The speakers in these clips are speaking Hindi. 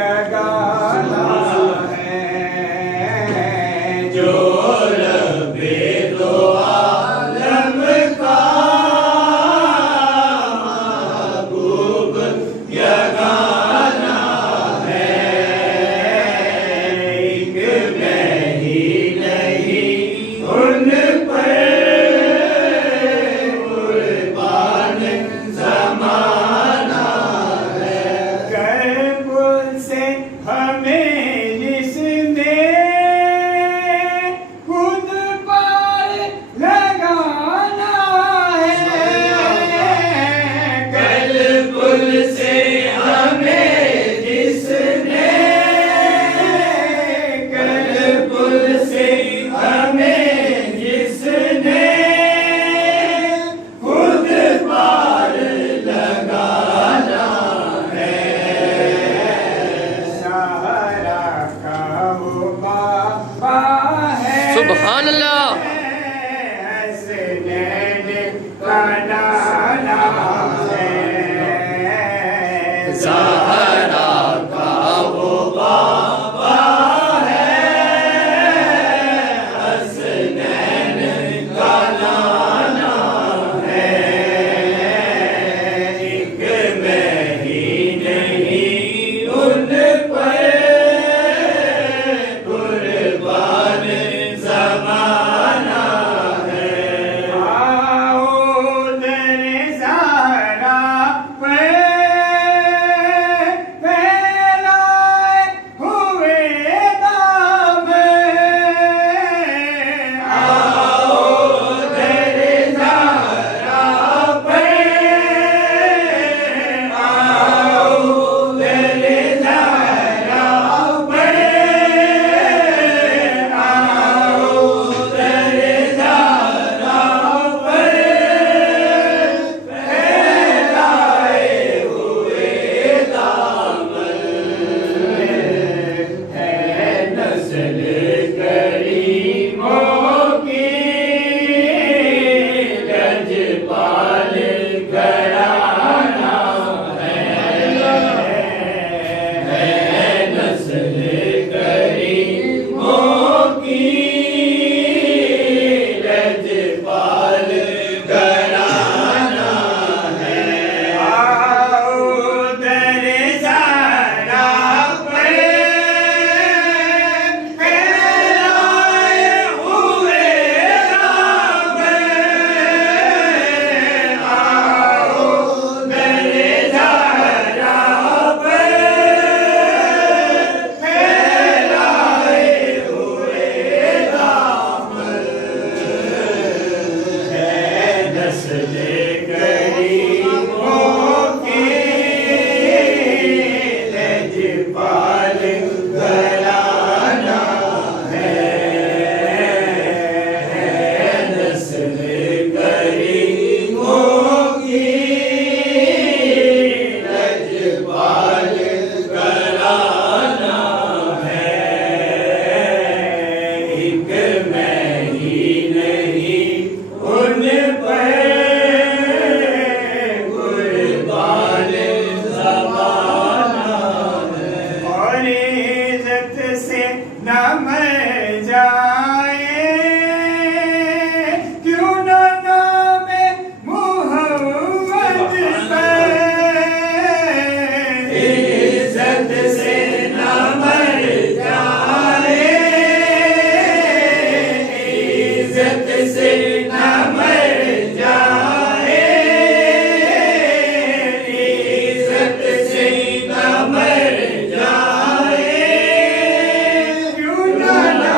जगाना है। जो लबे दो आलम का महबूब जगाना है। एक मैं ही नहीं उन पर कुर्बान ज़माना है। कर्ब से हमें जिसने खुद पार लगाना है। कर्ब से हमें जिसने कर्ब से हमें जिसने खुद पार लगाना है। सहारा का वो बाबा है। सुभान अल्लाह। हसनैन का नाना है। सहारा का वो बाबा है। हसनैन का नाना है। एक मैं ही नहीं उन पर कुर्बान ज़माना है। आओ दरे ज़हरा पे फैलाए हुए दामन। आओ दरे ज़हरा पे आओ दरे ज़हरा पे आओ दरे ज़हरा पे फैलाए हुए दामन। है नस्ल करीमों की लजपाल घराना है। नस्ल करीमों की लजपाल घराना है। आओ दरे ज़हरा पे फैलाए हुए दामन। आओ दरे ज़हरा पे फैलाए हुए दामन। है नस्ल करीमों की लजपाल घराना है। नस्ल करीमों की लजपाल घराना है। एक मैं ही नहीं उन पर कुर्बान ज़माना है। और इज़्ज़त से न मर जाए क्यों न नामे मुहम्मद पर। इज़्ज़त से न मर जाए इज़्ज़त से न मर जाए इज़्ज़त से न मर जाए क्यों न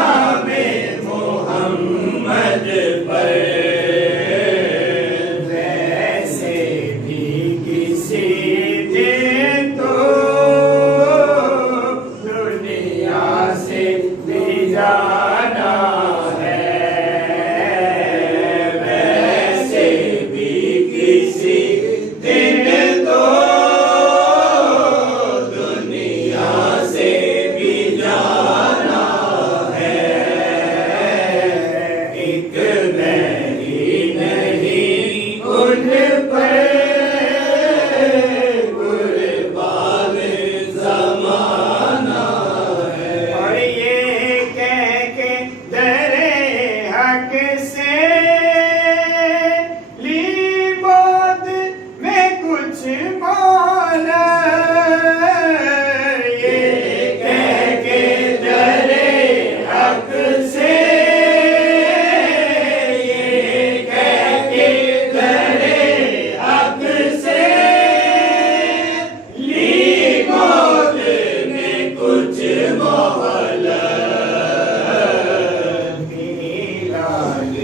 मीलाद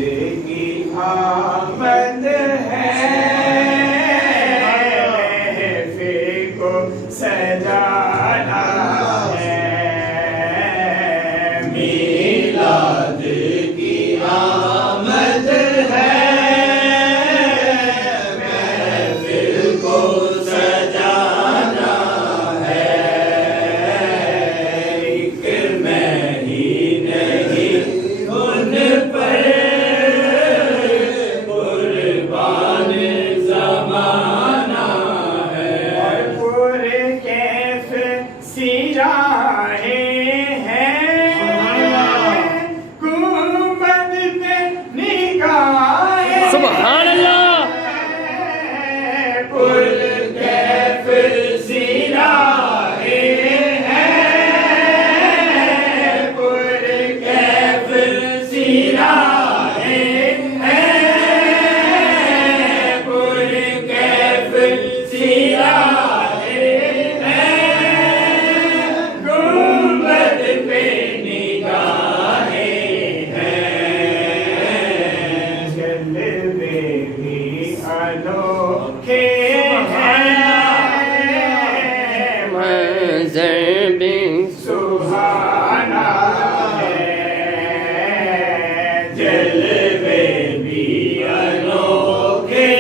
की आमद है, महफिल को सजाना है। मीलाद की आमद है, महफिल को सजाना है। एक मैं ही नहीं उन पर कुर्बान ज़माना है। और पूरे कैफ सिराहें हैं, गुंबद पे निगाहें सुभान अल्लाह। पुल कैफ सिराहें हैं, पुल कैफ सिराहें हैं, पुल कैफ सिराहें हैं, गुंबद पे निगाहें हैं। जलवे भी अनोखे हैं, मंजर भी सुहाना है। जलवे भी अनोखे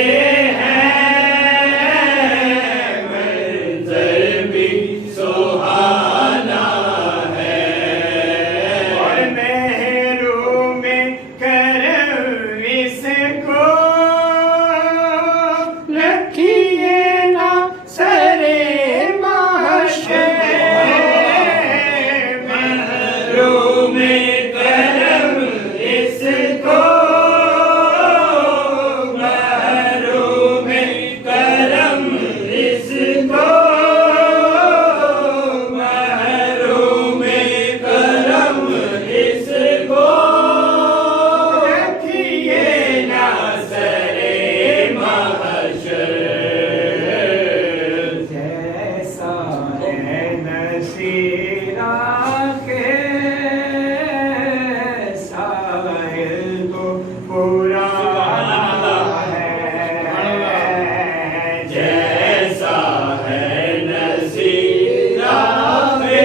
हैं, मंजर भी सुहाना है। और महरूम करम इसको रखिए ना सरे महशर। महरूम करम इसको, महरूम करम इसको, महरूम करम इसको रखिए ना सरे महशर। जैसा है नसीरा के साहिल तो पुराना है। जैसा है नसीरा के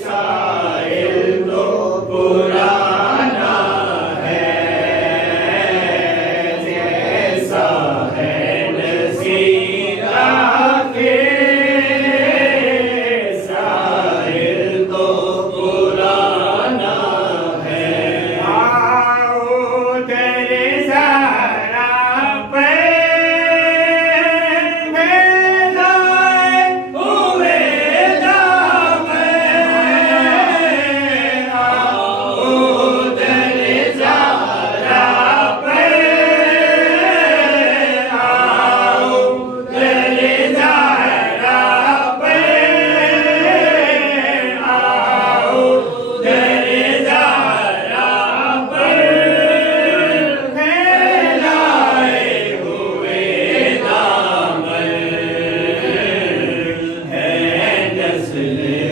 साहिल तो पुराना है। जैसा है नसीरा के साहिल तो पुराना है। आओ दर ज़हरा पे फैलाए हुए दामन। आओ दर ज़हरा पे, आओ दर ज़हरा पे, आओ दर ज़हरा पर फैलाए हुए दामन। है नस्ल